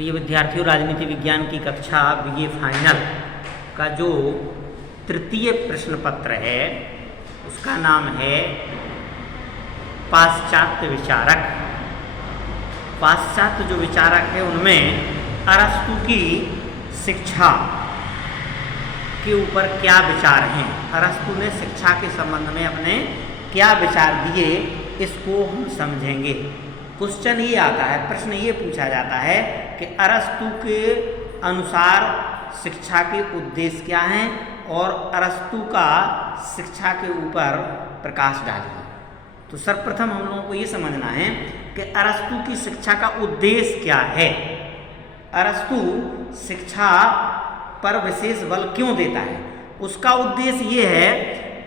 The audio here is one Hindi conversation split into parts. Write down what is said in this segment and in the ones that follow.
प्रिय विद्यार्थियों, राजनीति विज्ञान की कक्षा बीए फाइनल का जो तृतीय प्रश्न पत्र है उसका नाम है पाश्चात्य विचारक। पाश्चात्य जो विचारक है उनमें अरस्तु की शिक्षा के ऊपर क्या विचार हैं, अरस्तु ने शिक्षा के संबंध में अपने क्या विचार दिए, इसको हम समझेंगे। क्वेश्चन ये आता है, प्रश्न ये पूछा जाता है कि अरस्तु के अनुसार शिक्षा के उद्देश्य क्या हैं और अरस्तु का शिक्षा के ऊपर प्रकाश डालिए। तो सर्वप्रथम हम लोगों को ये समझना है कि अरस्तु की शिक्षा का उद्देश्य क्या है। अरस्तु शिक्षा पर विशेष बल क्यों देता है? उसका उद्देश्य ये है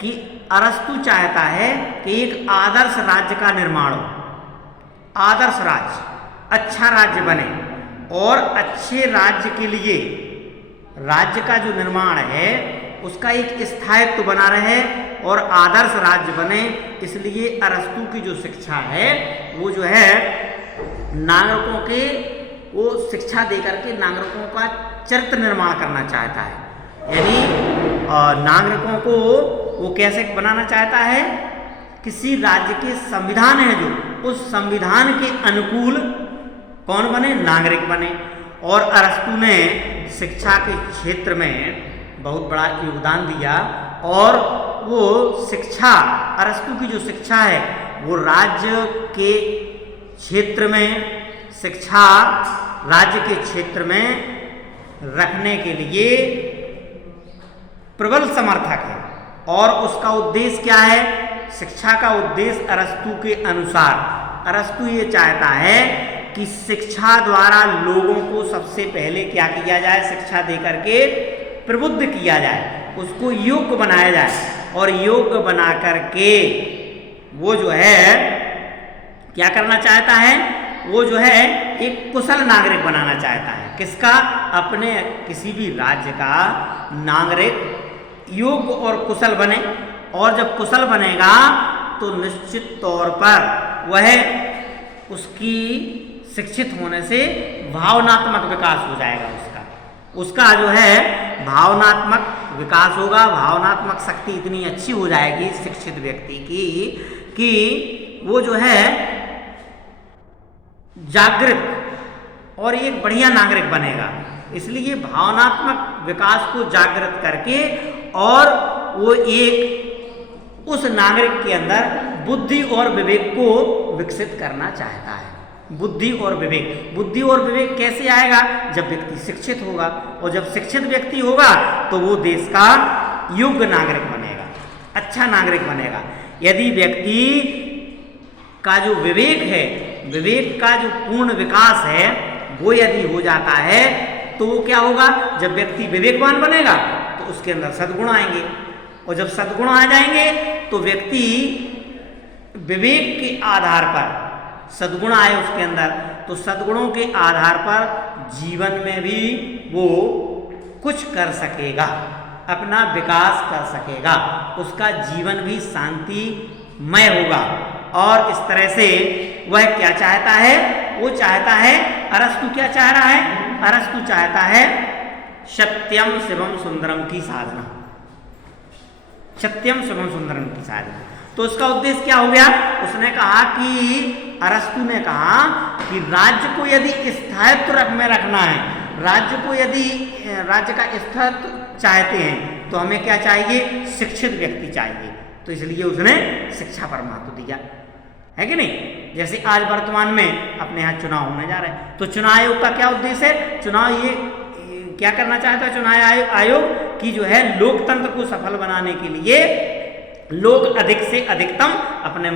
कि अरस्तु चाहता है कि एक आदर्श राज्य का निर्माण हो, आदर्श राज्य, अच्छा राज्य बने और अच्छे राज्य के लिए राज्य का जो निर्माण है उसका एक स्थायित्व बना रहे और आदर्श राज्य बने। इसलिए अरस्तु की जो शिक्षा है वो जो है नागरिकों के वो शिक्षा देकर के नागरिकों का चरित्र निर्माण करना चाहता है। यानी नागरिकों को वो कैसे बनाना चाहता है? किसी राज्य के संविधान है जो, उस संविधान के अनुकूल कौन बने? नागरिक बने। और अरस्तु ने शिक्षा के क्षेत्र में बहुत बड़ा योगदान दिया और वो शिक्षा, अरस्तु की जो शिक्षा है वो राज्य के क्षेत्र में, शिक्षा राज्य के क्षेत्र में रखने के लिए प्रबल समर्थक है। और उसका उद्देश्य क्या है? शिक्षा का उद्देश्य अरस्तु के अनुसार, अरस्तु ये चाहता है कि शिक्षा द्वारा लोगों को सबसे पहले क्या किया जाए? शिक्षा देकर के प्रबुद्ध किया जाए, उसको योग्य बनाया जाए और योग्य बना करके वो जो है क्या करना चाहता है? वो जो है एक कुशल नागरिक बनाना चाहता है। किसका? अपने किसी भी राज्य का नागरिक योग्य और कुशल बने। और जब कुशल बनेगा तो निश्चित तौर पर वह उसकी शिक्षित होने से भावनात्मक विकास हो जाएगा, उसका जो है भावनात्मक विकास होगा, भावनात्मक शक्ति इतनी अच्छी हो जाएगी शिक्षित व्यक्ति की कि वो जो है जागृत और एक बढ़िया नागरिक बनेगा। इसलिए भावनात्मक विकास को जागृत करके और वो एक उस नागरिक के अंदर बुद्धि और विवेक को विकसित करना चाहता है। बुद्धि और विवेक, बुद्धि और विवेक कैसे आएगा? जब व्यक्ति शिक्षित होगा, और जब शिक्षित व्यक्ति होगा तो वो देश का योग्य नागरिक बनेगा, अच्छा नागरिक बनेगा। यदि व्यक्ति का जो विवेक है, विवेक का जो पूर्ण विकास है वो यदि हो जाता है तो वो क्या होगा? जब व्यक्ति विवेकवान बनेगा तो उसके अंदर सद्गुण आएंगे, और जब सद्गुण आ जाएंगे तो व्यक्ति विवेक के आधार पर, सद्गुण आए उसके अंदर तो सद्गुणों के आधार पर जीवन में भी वो कुछ कर सकेगा, अपना विकास कर सकेगा, उसका जीवन भी शांतिमय होगा। और इस तरह से वह क्या चाहता है? वो चाहता है, अरस्तु क्या चाह रहा है? अरस्तु चाहता है सत्यम शिवम सुंदरम की साधना, सत्यम शिवम सुंदरम की साधना। तो उसका उद्देश्य क्या हो गया? उसने कहा कि अरस्तु ने कहा कि राज्य को यदि स्थायित्व में रखना है, राज्य को यदि राज्य का स्थायित्व चाहते हैं तो हमें क्या चाहिए? शिक्षित व्यक्ति चाहिए। तो इसलिए उसने शिक्षा पर महत्व दिया, है कि नहीं? जैसे आज वर्तमान में अपने यहाँ चुनाव होने जा रहे हैं, तो चुनाव आयोग का क्या उद्देश्य है? चुनाव ये क्या करना चाहता है चुनाव आयोग की जो है लोकतंत्र को सफल बनाने के लिए लोग अधिक से अधिकतम अपने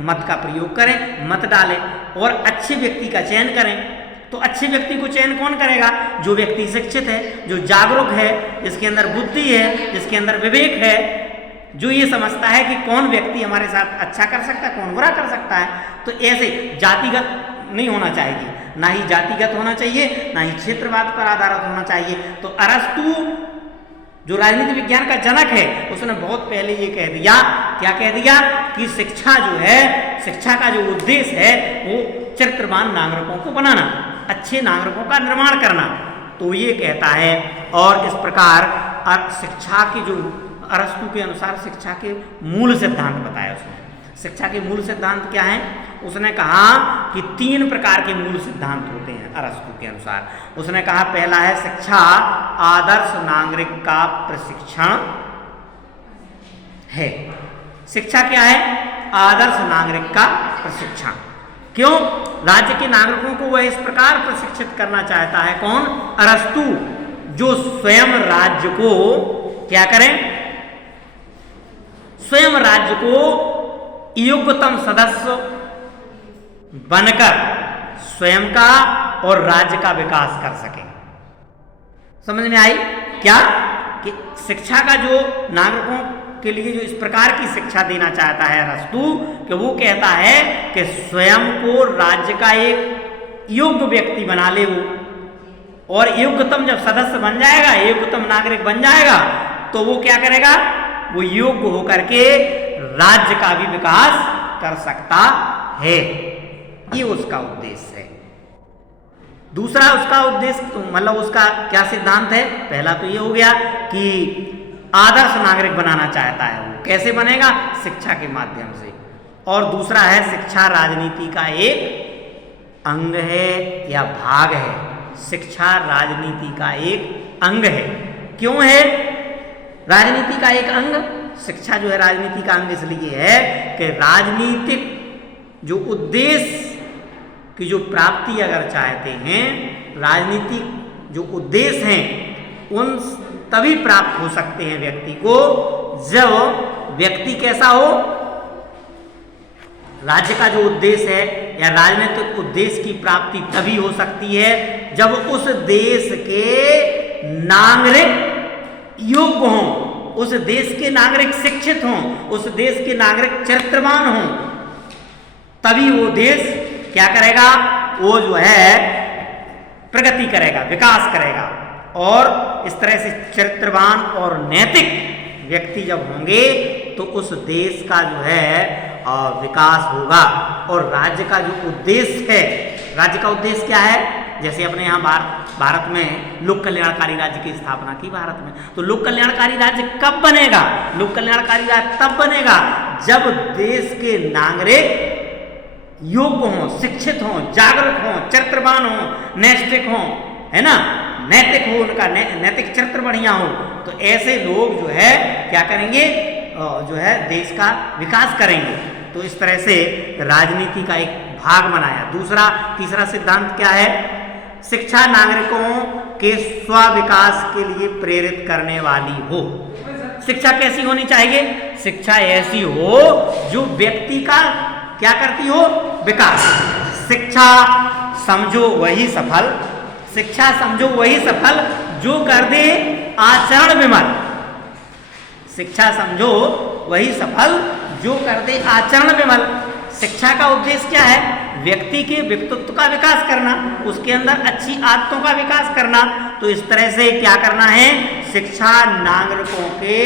मत का प्रयोग करें, मत डालें और अच्छे व्यक्ति का चयन करें। तो अच्छे व्यक्ति को चयन कौन करेगा? जो व्यक्ति शिक्षित है, जो जागरूक है, जिसके अंदर बुद्धि है, जिसके अंदर विवेक है, जो ये समझता है कि कौन व्यक्ति हमारे साथ अच्छा कर सकता है, कौन बुरा कर सकता है। तो ऐसे जातिगत नहीं होना चाहिए, ना ही जातिगत होना चाहिए, ना ही क्षेत्रवाद पर आधारित होना चाहिए। तो अरस्तु जो राजनीति विज्ञान का जनक है उसने बहुत पहले ये कह दिया, क्या कह दिया? कि शिक्षा जो है, शिक्षा का जो उद्देश्य है वो चरित्रवान नागरिकों को बनाना, अच्छे नागरिकों का निर्माण करना। तो ये कहता है, और इस प्रकार शिक्षा की जो अरस्तु के अनुसार शिक्षा के मूल सिद्धांत बताया उसने। शिक्षा के मूल सिद्धांत क्या हैं? उसने कहा कि 3 प्रकार के मूल सिद्धांत होते हैं अरस्तु के अनुसार। उसने कहा पहला है शिक्षा आदर्श नागरिक का प्रशिक्षण है। शिक्षा क्या है? आदर्श नागरिक का प्रशिक्षण। क्यों? राज्य के नागरिकों को वह इस प्रकार प्रशिक्षित करना चाहता है। कौन? अरस्तु, जो स्वयं राज्य को क्या करें? स्वयं राज्य को योग्यतम सदस्य बनकर स्वयं का और राज्य का विकास कर सके। समझ में आई क्या? कि शिक्षा का जो नागरिकों के लिए जो इस प्रकार की शिक्षा देना चाहता है अरस्तु, कि वो कहता है कि स्वयं को राज्य का एक योग्य व्यक्ति बना ले वो, और योग्यतम जब सदस्य बन जाएगा, योग्यतम नागरिक बन जाएगा, तो वो क्या करेगा? वो योग्य होकर के राज्य का भी विकास कर सकता है। ये उसका उद्देश्य है। दूसरा उसका उद्देश्य मतलब उसका क्या सिद्धांत है? पहला तो ये हो गया कि आदर्श नागरिक बनाना चाहता है वो। कैसे बनेगा? शिक्षा के माध्यम से। और दूसरा है शिक्षा राजनीति का एक अंग है या भाग है। शिक्षा राजनीति का एक अंग है। क्यों है राजनीति का एक अंग? शिक्षा जो है राजनीति का अंग इसलिए है कि राजनीतिक जो उद्देश्य की जो प्राप्ति अगर चाहते हैं, राजनीतिक जो उद्देश्य हैं उन तभी प्राप्त हो सकते हैं व्यक्ति को, जब व्यक्ति कैसा हो? राज्य का जो उद्देश्य है या राजनीतिक उद्देश्य की प्राप्ति तभी हो सकती है जब उस देश के नागरिक योग्य हों, उस देश के नागरिक शिक्षित हों, उस देश के नागरिक चरित्रवान हों, तभी वो देश क्या करेगा? वो जो है प्रगति करेगा, विकास करेगा। और इस तरह से चरित्रवान और नैतिक व्यक्ति जब होंगे तो उस देश का जो है विकास होगा। और राज्य का जो उद्देश्य है, राज्य का उद्देश्य क्या है? जैसे अपने यहाँ भारत में लोक कल्याणकारी राज्य की स्थापना की भारत में, तो लोक कल्याणकारी राज्य कब बनेगा? लोक कल्याणकारी राज्य तब बनेगा जब देश के नागरिक योग्य हों, शिक्षित हों, जागरूक हों, चरित्रवान हों, नैतिक हों, है ना, नैतिक हो, उनका नैतिक चरित्र बढ़िया हो। तो ऐसे लोग जो है क्या करेंगे? जो है देश का विकास करेंगे। तो इस तरह से राजनीति का एक भाग बनाया। तीसरा सिद्धांत क्या है? शिक्षा नागरिकों के स्व विकास के लिए प्रेरित करने वाली हो। शिक्षा कैसी होनी चाहिए? शिक्षा ऐसी हो जो व्यक्ति का क्या करती हो? विकास। शिक्षा समझो वही सफल, शिक्षा समझो वही सफल जो कर दे आचरण विमल। शिक्षा समझो वही सफल जो कर दे आचरण विमल। शिक्षा का उद्देश्य क्या है? व्यक्ति के व्यक्तित्व का विकास करना, उसके अंदर अच्छी आदतों का विकास करना। तो इस तरह से क्या करना है? शिक्षा नागरिकों के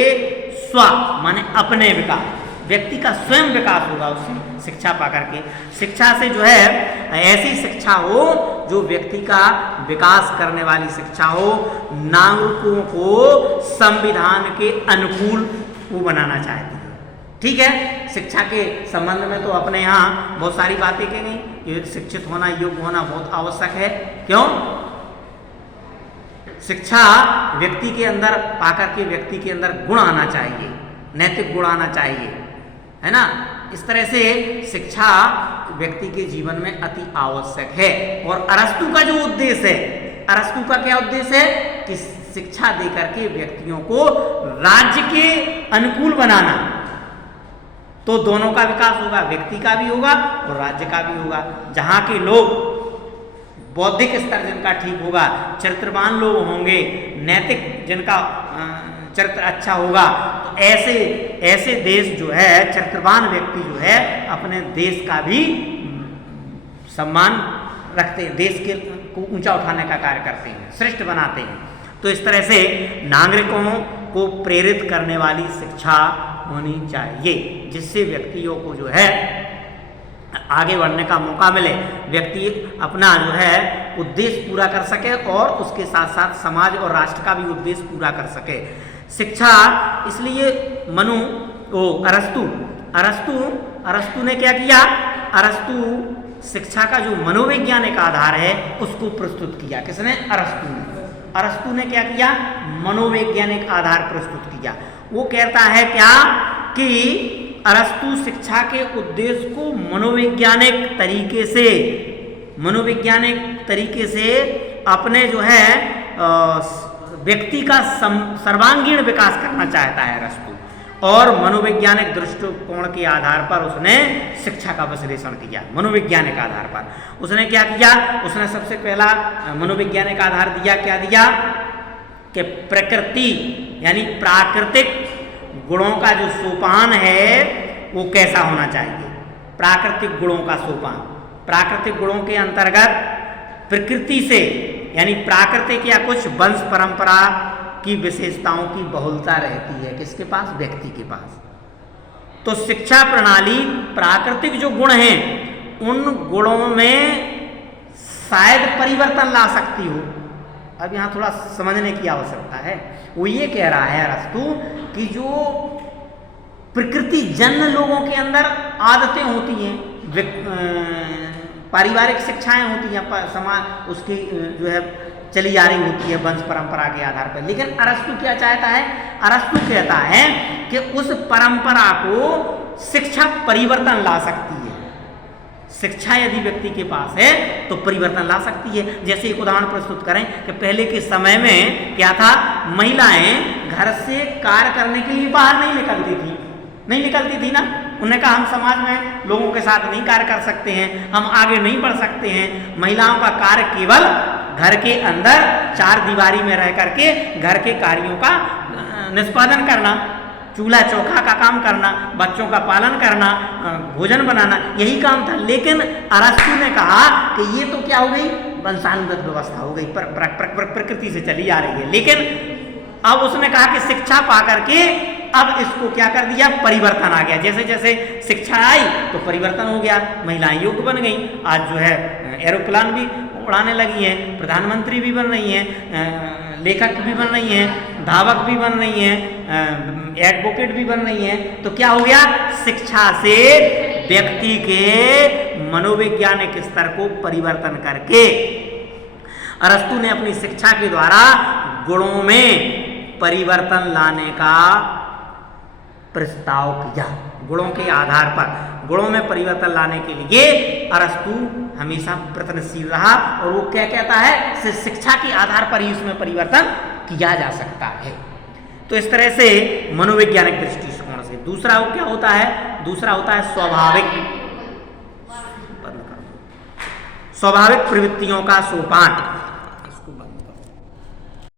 स्व माने अपने विकास, व्यक्ति का स्वयं विकास होगा उससे शिक्षा पा करके। शिक्षा से जो है ऐसी शिक्षा हो जो व्यक्ति का विकास करने वाली शिक्षा हो, नागरिकों को संविधान के अनुकूल वो बनाना चाहती है। ठीक है, शिक्षा के संबंध में तो अपने यहाँ बहुत सारी बातें कही गई कि शिक्षित होना, योग्य होना बहुत आवश्यक है। क्यों? शिक्षा व्यक्ति के अंदर पाकर के व्यक्ति के अंदर गुण आना चाहिए, नैतिक गुण आना चाहिए, है ना। इस तरह से शिक्षा व्यक्ति के जीवन में अति आवश्यक है। और अरस्तु का जो उद्देश्य है, अरस्तु का क्या उद्देश्य है? कि शिक्षा देकर के व्यक्तियों को राज्य के अनुकूल बनाना। तो दोनों का विकास होगा, व्यक्ति का भी होगा और राज्य का भी होगा। जहाँ के लोग बौद्धिक स्तर जिनका ठीक होगा, चरित्रवान लोग होंगे, नैतिक जिनका चरित्र अच्छा होगा, तो ऐसे देश जो है, चरित्रवान व्यक्ति जो है अपने देश का भी सम्मान रखते हैं, देश के को ऊंचा उठाने का कार्य करते हैं, श्रेष्ठ बनाते हैं। तो इस तरह से नागरिकों को प्रेरित करने वाली शिक्षा होनी चाहिए, जिससे व्यक्तियों को जो है आगे बढ़ने का मौका मिले, व्यक्ति अपना जो है उद्देश्य पूरा कर सके और उसके साथ साथ समाज और राष्ट्र का भी उद्देश्य पूरा कर सके। शिक्षा इसलिए अरस्तु ने क्या किया, अरस्तु शिक्षा का जो मनोवैज्ञानिक आधार है उसको प्रस्तुत किया। किसने? अरस्तु ने क्या किया? मनोवैज्ञानिक आधार प्रस्तुत किया। वो कहता है क्या कि अरस्तु शिक्षा के उद्देश्य को मनोवैज्ञानिक तरीके से अपने जो है व्यक्ति का सर्वांगीण विकास करना चाहता है अरस्तु, और मनोवैज्ञानिक दृष्टिकोण के आधार पर उसने शिक्षा का विश्लेषण किया। मनोवैज्ञानिक आधार पर उसने क्या किया, उसने सबसे पहला मनोवैज्ञानिक आधार दिया, क्या दिया कि प्रकृति यानी प्राकृतिक गुणों का जो सोपान है वो कैसा होना चाहिए। प्राकृतिक गुणों का सोपान, प्राकृतिक गुणों के अंतर्गत प्रकृति से यानी प्राकृतिक या कुछ वंश परंपरा की विशेषताओं की बहुलता रहती है किसके पास? व्यक्ति के पास। तो शिक्षा प्रणाली प्राकृतिक जो गुण हैं उन गुणों में शायद परिवर्तन ला सकती हो। अब यहाँ थोड़ा समझने की आवश्यकता है। वो ये कह रहा है अरस्तु कि जो प्रकृति जन्य लोगों के अंदर आदतें होती हैं, पारिवारिक शिक्षाएं होती हैं, समाज उसकी जो है चली आ रही होती है वंश परंपरा के आधार पर। लेकिन अरस्तु क्या चाहता है? अरस्तु कहता है कि उस परंपरा को शिक्षा परिवर्तन ला सकती है। शिक्षा यदि व्यक्ति के पास है तो परिवर्तन ला सकती है। जैसे एक उदाहरण प्रस्तुत करें कि पहले के समय में क्या था, महिलाएं घर से कार्य करने के लिए बाहर नहीं निकलती थी ना। उन्होंने कहा हम समाज में लोगों के साथ नहीं कार्य कर सकते हैं, हम आगे नहीं बढ़ सकते हैं। महिलाओं का कार्य केवल घर के अंदर चार दीवारी में रह करके घर के कार्यों का निष्पादन करना, चूल्हा चौका का काम करना, बच्चों का पालन करना, भोजन बनाना, यही काम था। लेकिन अरस्तु ने कहा कि ये तो क्या हो गई, वंशानुगत व्यवस्था हो गई, प्रकृति से चली आ रही है। लेकिन अब उसने कहा कि शिक्षा पा करके अब इसको क्या कर दिया, परिवर्तन आ गया। जैसे जैसे शिक्षा आई तो परिवर्तन हो गया, महिलाएं योग्य बन गई। आज जो है एरोप्लेन भी उड़ाने लगी हैं, प्रधानमंत्री भी बन रही हैं, लेखक भी बन रही हैं, धावक भी बन रही हैं, एडवोकेट भी बन रही हैं। तो क्या हो गया, शिक्षा से व्यक्ति के मनोवैज्ञानिक स्तर को परिवर्तन करके अरस्तु ने अपनी शिक्षा के द्वारा गुणों में परिवर्तन लाने का प्रस्ताव किया। गुणों के आधार पर गुणों में परिवर्तन लाने के लिए अरस्तु हमेशा प्रयत्नशील रहा, और वो क्या कहता है, शिक्षा के आधार पर ही उसमें परिवर्तन किया जा सकता है। तो इस तरह से मनोवैज्ञानिक दृष्टिकोण से दूसरा क्या होता है, दूसरा होता है स्वाभाविक प्रवृत्तियों का सोपान।